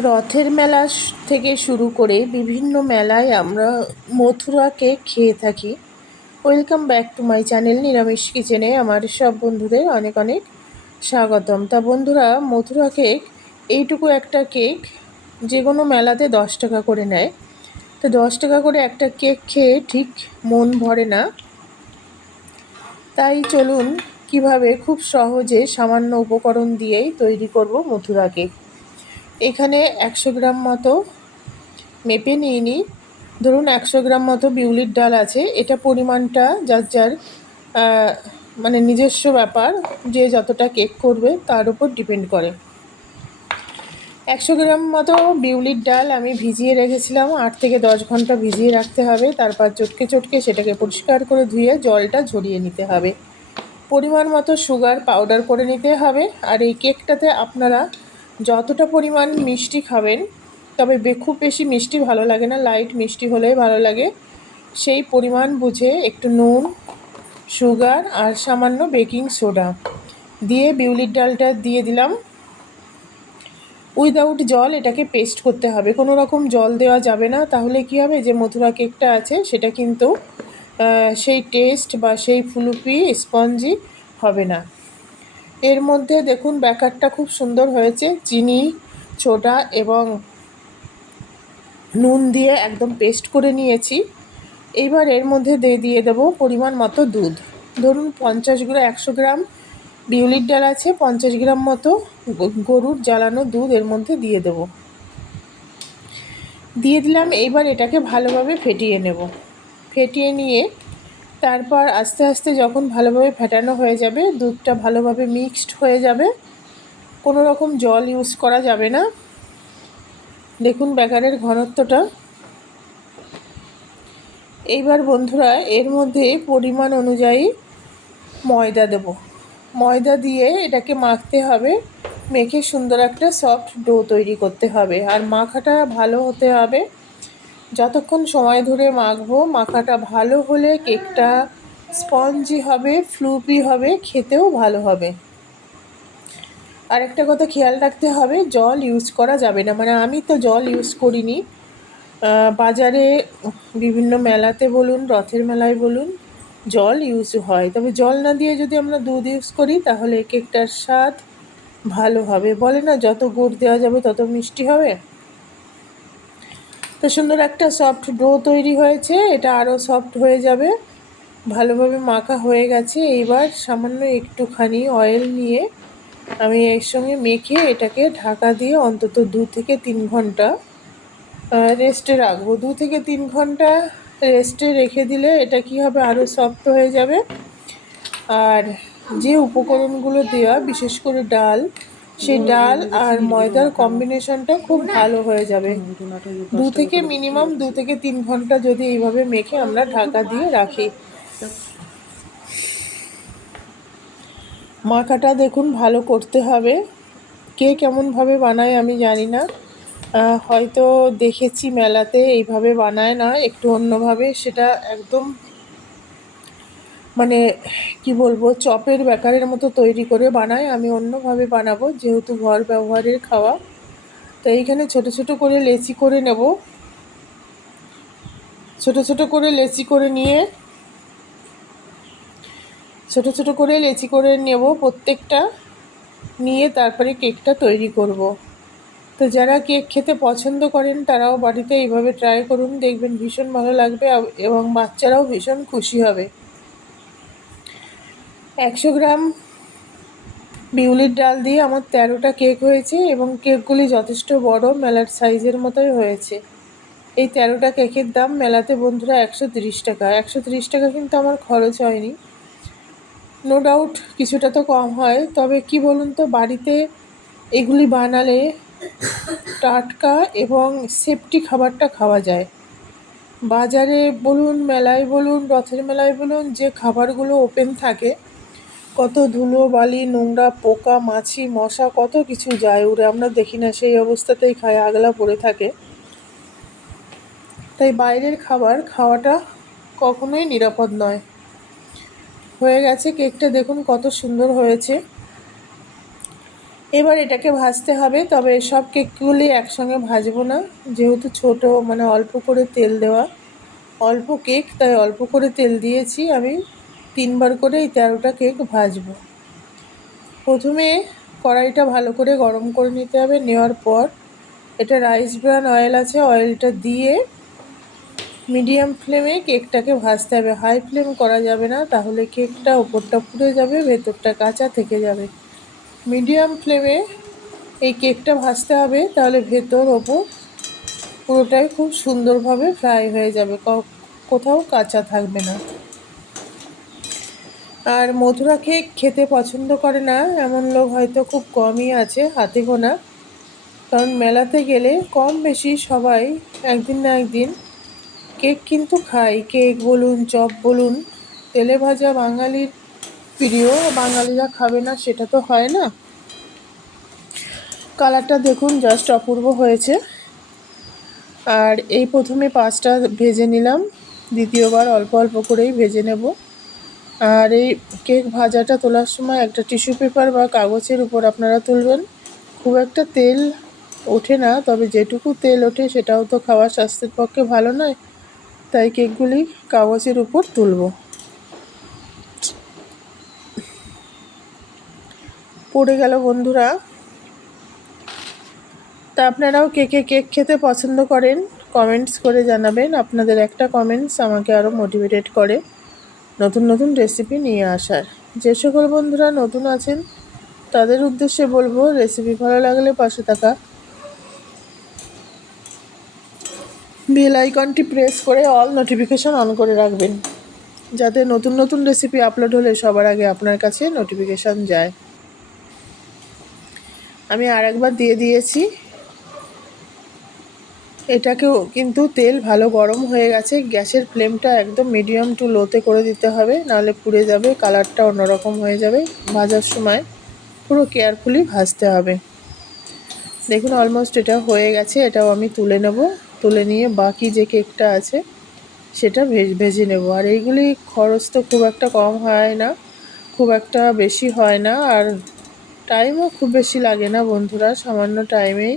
রথের মেলা থেকে শুরু করে বিভিন্ন মেলায় আমরা মথুরা কেক খেয়ে থাকি। Welcome back to my channel নিরামিষ কিচেনে। আমার সব বন্ধুদের অনেক অনেক স্বাগতম। তা বন্ধুরা মথুরা কেক এইটুকু একটা কেক যে কোনো মেলাতে দশ টাকা করে নেয়। তো দশ টাকা করে একটা কেক খেয়ে ঠিক মন ভরে না। তাই চলুন কীভাবে খুব সহজে সামান্য উপকরণ দিয়েই তৈরি করব মথুরা কেক। এখানে একশো গ্রাম মতো মেপে নিয়ে নিই। ধরুন একশো গ্রাম মতো বিউলির ডাল আছে। এটা পরিমাণটা যার যার মানে নিজস্ব ব্যাপার, যে যতটা কেক করবে তার উপর ডিপেন্ড করে। একশো গ্রাম মতো বিউলির ডাল আমি ভিজিয়ে রেখেছিলাম। আট থেকে দশ ঘণ্টা ভিজিয়ে রাখতে হবে। তারপর চটকে চটকে সেটাকে পরিষ্কার করে ধুয়ে জলটা ঝরিয়ে নিতে হবে। পরিমাণ মতো সুগার পাউডার করে নিতে হবে। আর এই কেকটাতে আপনারা যতটা পরিমাণ মিষ্টি খাবেন, তবে খুব বেশি মিষ্টি ভালো লাগে না, লাইট মিষ্টি হলেই ভালো লাগে। সেই পরিমাণ বুঝে একটু নুন, সুগার আর সামান্য বেকিং সোডা দিয়ে বিউলির ডালটা দিয়ে দিলাম। উইদাউট জল এটাকে পেস্ট করতে হবে। কোনো রকম জল দেওয়া যাবে না। তাহলে কি হবে? যে মথুরা কেকটা আছে, সেটা কিন্তু সেই টেস্ট বা সেই ফুলুপি, স্পঞ্জি হবে না। এর মধ্যে দেখুন ব্যাকারটা খুব সুন্দর হয়েছে। চিনি, ছোটা এবং নুন দিয়ে একদম পেস্ট করে নিয়েছি। এইবার এর মধ্যে দিয়ে দিয়ে দেবো পরিমাণ মতো দুধ। ধরুন পঞ্চাশ গ্রাম একশো গ্রাম বিউলির ডাল আছে, পঞ্চাশ গ্রাম মতো গরুর জ্বালানো দুধ এর মধ্যে দিয়ে দেবো। দিয়ে দিলাম, এইবার এটাকে ভালোভাবে ফেটিয়ে নেব। ফেটিয়ে নিয়ে তারপর আস্তে আস্তে যখন ভালোভাবে ফেটানো হয়ে যাবে, দুধটা ভালোভাবে মিক্সড হয়ে যাবে। কোনো রকম জল ইউজ করা যাবে না। দেখুন ব্যাকারের ঘনত্বটা। এইবার বন্ধুরা, এর মধ্যে পরিমাণ অনুযায়ী ময়দা দেব। ময়দা দিয়ে এটাকে মাখতে হবে। মেখে সুন্দর একটা সফট ডো তৈরি করতে হবে। আর মাখাটা ভালো হতে হবে। যতক্ষণ সময় ধরে মাখবো, মাখাটা ভালো হলে কেকটা স্পঞ্জি হবে, ফ্লুপি হবে, খেতেও ভালো হবে। আরেকটা কথা খেয়াল রাখতে হবে, জল ইউজ করা যাবে না। মানে আমি তো জল ইউজ করিনি। বাজারে বিভিন্ন মেলাতে বলুন, রথের মেলায় বলুন, জল ইউজ হয়। তবে জল না দিয়ে যদি আমরা দুধ ইউজ করি, তাহলে কেকটার স্বাদ ভালো হবে। বলে না, যত গুড় দেওয়া যাবে, তত মিষ্টি হবে। তো সুন্দর একটা সফট ডো তৈরি হয়েছে, এটা আরও সফট হয়ে যাবে। ভালোভাবে মাখা হয়ে গেছে, এইবার সামান্য একটুখানি অয়েল নিয়ে আমি এর সঙ্গে মেখে এটাকে ঢাকা দিয়ে অন্তত দু থেকে তিন ঘণ্টা রেস্টে রাখব। দু থেকে তিন ঘণ্টা রেস্টে রেখে দিলে এটা কি হবে? আরও সফট হয়ে যাবে। আর যে উপকরণগুলো দেওয়া বিশেষ করে ডাল সেই ডাল আর ময়দার কম্বিনেশনটা খুব ভালো হয়ে যাবে। দু থেকে মিনিমাম দু থেকে তিন ঘণ্টা যদি এইভাবে মেখে আমরা ঢাকা দিয়ে রাখি। মাখাটা দেখুন ভালো করতে হবে। কে কেমনভাবে বানায় আমি জানি না। হয়তো দেখেছি মেলাতে এইভাবে বানায় না, একটু অন্যভাবে সেটা একদম মানে কি বলব, চপের ব্যাকারের মতো তৈরি করে বানায়। আমি অন্যভাবে বানাবো, যেহেতু ঘর ব্যবহারের খাওয়া। তো এইখানে ছোট ছোট করে লেচি করে নেব। ছোট ছোট করে লেচি করে নিয়ে, ছোট ছোট করে লেচি করে নেব প্রত্যেকটা। নিয়ে তারপরে কেকটা তৈরি করব। তো যারা কেক খেতে পছন্দ করেন, তারাও বাড়িতে এইভাবে ট্রাই করুন। দেখবেন ভীষণ ভালো লাগবে, এবং বাচ্চারাও ভীষণ খুশি হবে। একশো গ্রাম বিউলির ডাল দিয়ে আমার তেরোটা কেক হয়েছে এবং কেকগুলি যথেষ্ট বড়, মেলার সাইজের মতোই হয়েছে। এই তেরোটা কেকের দাম মেলাতে বন্ধুরা একশো তিরিশ টাকা। একশো তিরিশ টাকা কিন্তু আমার খরচ হয়নি। নো ডাউট কিছুটা তো কম হয়। তবে কি বলুন তো, বাড়িতে এগুলি বানালে টাটকা এবং সেফটি খাবারটা খাওয়া যায়। বাজারে বলুন, মেলায় বলুন, রথের মেলায় বলুন, যে খাবারগুলো ওপেন থাকে কত ধুলো, বালি, নোংরা, পোকা, মাছি, মশা, কত কিছু যায় উড়ে। আমরা দেখি না, সেই অবস্থাতেই খায়, আগলা পড়ে থাকে। তাই বাইরের খাবার খাওয়াটা কখনোই নিরাপদ নয়। হয়ে গেছে কেকটা, দেখুন কত সুন্দর হয়েছে। এবার এটাকে ভাজতে হবে, তবে সব কেকগুলি একসঙ্গে ভাজবো না। যেহেতু ছোট মানে অল্প করে তেল দেওয়া। অল্প কেক, তাই অল্প করে তেল দিয়েছি আমি। তিনবার করে এই তেরোটা কেক ভাজবো। প্রথমে কড়াইটা ভালো করে গরম করে নিতে হবে। নেওয়ার পর এটা রাইস ব্রান অয়েল আছে, অয়েলটা দিয়ে মিডিয়াম ফ্লেমে কেকটাকে ভাজতে হবে। হাই ফ্লেম করা যাবে না, তাহলে কেকটা ওপরটা পুড়ে যাবে, ভেতরটা কাঁচা থেকে যাবে। মিডিয়াম ফ্লেমে এই কেকটা ভাজতে হবে, তাহলে ভেতর ওপর পুরোটাই খুব সুন্দরভাবে ফ্রাই হয়ে যাবে। কোথাও কাঁচা থাকবে না। আর মথুরা কেক খেতে পছন্দ করে না। এমন লোক হয়তো খুব কমই আছে হাতে গোনা কারণ মেলাতে গেলে কম বেশি সবাই একদিন না একদিন কেক কিন্তু খাই কেক বলুন, চপ বলুন, তেলে ভাজা বাঙালির প্রিয়, বাঙালিরা খাবে না, সেটা তো হয় না। কালারটা দেখুন জাস্ট অপূর্ব হয়েছে। আর এই প্রথমে পাঁচটা ভেজে নিলাম। দ্বিতীয়বার অল্প অল্প করেই ভেজে নেব। আর এই কেক ভাজাটা তোলার সময় একটা টিস্যু পেপার বা কাগজের উপর আপনারা তুলবেন। খুব একটা তেল ওঠে না, তবে যেটুকু তেল ওঠে সেটাও তো খাওয়া স্বাস্থ্যের পক্ষে ভালো নয়। তাই কেকগুলি কাগজের উপর তুলব। পড়ে গেল বন্ধুরা। তা আপনারাও কে কে কেক খেতে পছন্দ করেন, কমেন্টস করে জানাবেন। আপনাদের একটা কমেন্টস আমাকে আরও মোটিভেটেড করে। নতুন নতুন রেসিপি নিয়ে আসার। যে সকল বন্ধুরা নতুন আছেন, তাদের উদ্দেশ্যে বলব রেসিপি ভালো লাগলে পাশে থাকা বেল আইকনটি প্রেস করে অল নোটিফিকেশন অন করে রাখবেন, যাতে নতুন নতুন রেসিপি আপলোড হলে সবার আগে আপনার কাছে নোটিফিকেশান যায়। আমি আর একবার দিয়ে দিয়েছি। এটাকেও কিন্তু তেল ভালো গরম হয়ে গেছে, গ্যাসের ফ্লেমটা একদম মিডিয়াম টু লোতে করে দিতে হবে, নাহলে পুড়ে যাবে কালারটা অন্যরকম হয়ে যাবে। ভাজার সময় পুরো কেয়ারফুলি ভাজতে হবে। দেখুন অলমোস্ট এটা হয়ে গেছে, এটাও আমি তুলে নেব। তুলে নিয়ে বাকি যে কেকটা আছে, সেটা ভেজে নেব। আর এইগুলি খরচ তো খুব একটা কম হয় না, খুব একটা বেশি হয় না, আর টাইমও খুব বেশি লাগে না বন্ধুরা, সামান্য টাইমেই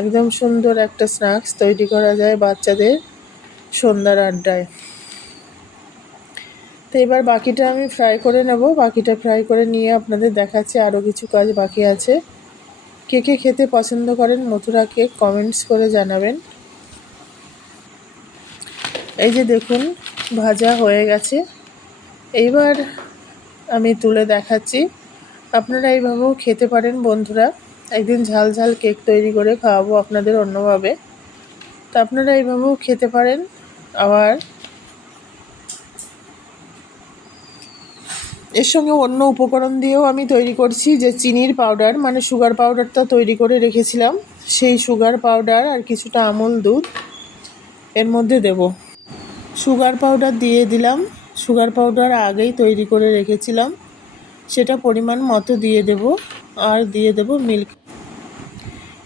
একদম সুন্দর একটা স্ন্যাক্স তৈরি করা যায় বাচ্চাদের সন্ধ্যার আড্ডায়। তো এবার বাকিটা আমি ফ্রাই করে নেব। বাকিটা ফ্রাই করে নিয়ে আপনাদের দেখাচ্ছি আরও কিছু কাজ বাকি আছে। কে কে খেতে পছন্দ করেন মথুরা কেক কমেন্টস করে জানাবেন। এই যে দেখুন, ভাজা হয়ে গেছে। এইবার আমি তুলে দেখাচ্ছি। আপনারা এইভাবেও খেতে পারেন বন্ধুরা। একদিন ঝাল ঝাল কেক তৈরি করে খাওয়াবো আপনাদের অন্যভাবে। তা আপনারা এইভাবেও খেতে পারেন। আবার এর সঙ্গে অন্য উপকরণ দিয়েও আমি তৈরি করছি যে চিনির পাউডার। মানে সুগার পাউডারটা তৈরি করে রেখেছিলাম। সেই সুগার পাউডার আর কিছুটা আমুল দুধ এর মধ্যে দেব। সুগার পাউডার দিয়ে দিলাম। সুগার পাউডার আগেই তৈরি করে রেখেছিলাম। সেটা পরিমাণ মতো দিয়ে দেব। আর দিয়ে দেব মিল্ক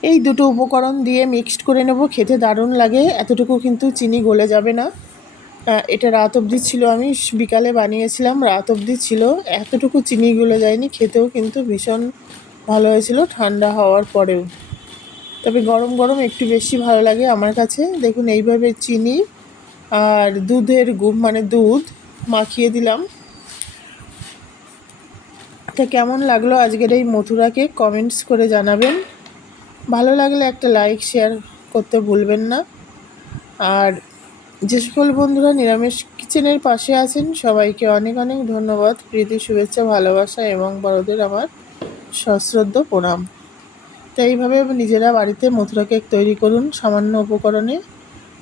এই দুটো উপকরণ দিয়ে মিক্সড করে নেব, খেতে দারুণ লাগে, এতটুকু কিন্তু চিনি গলে যাবে না। এটা রাত অবধি ছিল, আমি বিকালে বানিয়েছিলাম, রাত অবধি ছিল, এতটুকু চিনি গলে যায়নি, খেতেও কিন্তু ভীষণ ভালো হয়েছিল, ঠান্ডা হওয়ার পরেও। তবে গরম গরম একটু বেশি ভালো লাগে আমার কাছে। দেখুন, এইভাবে চিনি আর দুধের গুম মানে দুধ মাখিয়ে দিলাম। তা কেমন লাগল আজকের এই মথুরাকে কমেন্টস করে জানাবেন। ভালো লাগলে একটা লাইক শেয়ার করতে ভুলবেন না। আর যে সকল বন্ধুরা নিরামিষ কিচেনের পাশে আছেন, সবাইকে অনেক অনেক ধন্যবাদ। প্রীতি, শুভেচ্ছা, ভালোবাসা এবং বড়দের আমার সশ্রদ্ধ প্রণাম। তো এইভাবে নিজেরা বাড়িতে মথুরা কেক তৈরি করুন সামান্য উপকরণে।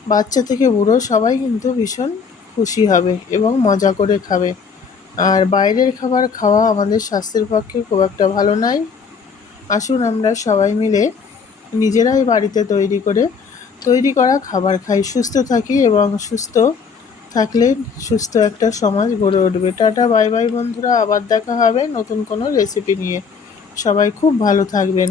বাচ্চা থেকে বুড়ো সবাই কিন্তু ভীষণ খুশি হবে এবং মজা করে খাবে। আর বাইরের খাবার খাওয়া আমাদের স্বাস্থ্যের পক্ষে খুব একটা ভালো নয়। আসুন আমরা সবাই মিলে নিজেরাই বাড়িতে তৈরি করে তৈরি করা খাবার খাই। সুস্থ থাকি এবং সুস্থ থাকলে সুস্থ একটা সমাজ গড়ে উঠবে। টাটা, বাই বাই বন্ধুরা। আবার দেখা হবে নতুন কোনো রেসিপি নিয়ে। সবাই খুব ভালো থাকবেন।